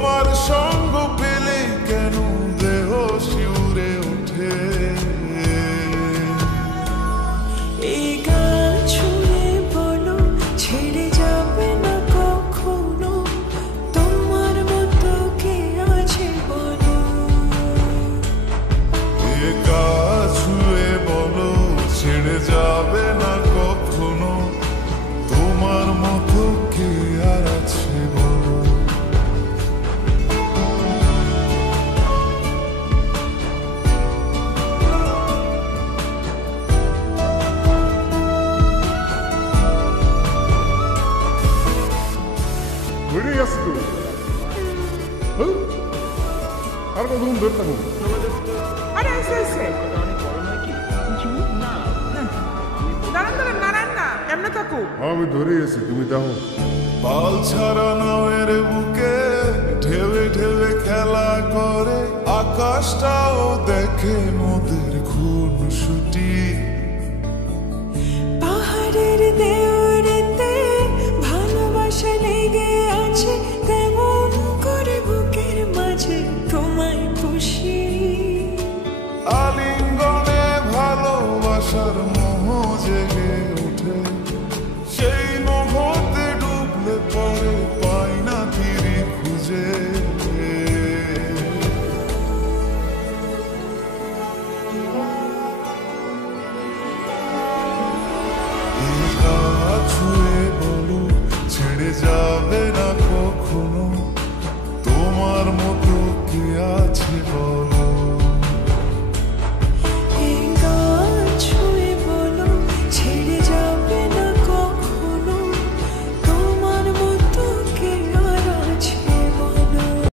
তোমার সঙ্গ পেলে কেন দেহ শিউরে ওঠে। এই গান শুনে বলো ছেড়ে যাবে না কখনো, তোমার মতো কে আছে বলো। এই গান শুনে বলো ছেড়ে যাবে না কখনো, তোমার মতো কে আর আছে বলো। ঘুরে আসছি তো আর কতক্ষণ ধরে থাকবো? আরে এসে এসে দাঁড়ান দাঁড়ান নারায়ণ না এমনি থাকো। আমি ধরে এসেছি, তুমি দেখো। পাল ছাড়া নাওয়ের বুকে ঢেবে ঢেবে খেলা করে, আকাশটাও দেখে নদীর খুনসুটি। পাহাড়ের দেওরেতে ভালোবাসা লেগে আছে, তেমন করে বুকের মাঝে তোমায় পুষি। আলিঙ্গনে ভালোবাসার মোহ জেগে ওঠে, সেই মোহতে ডুবলে পরে পাই না তীরে খুঁজে। ছুঁয়ে বলো ছেড়ে যাবে না কখনো, তোমার মতো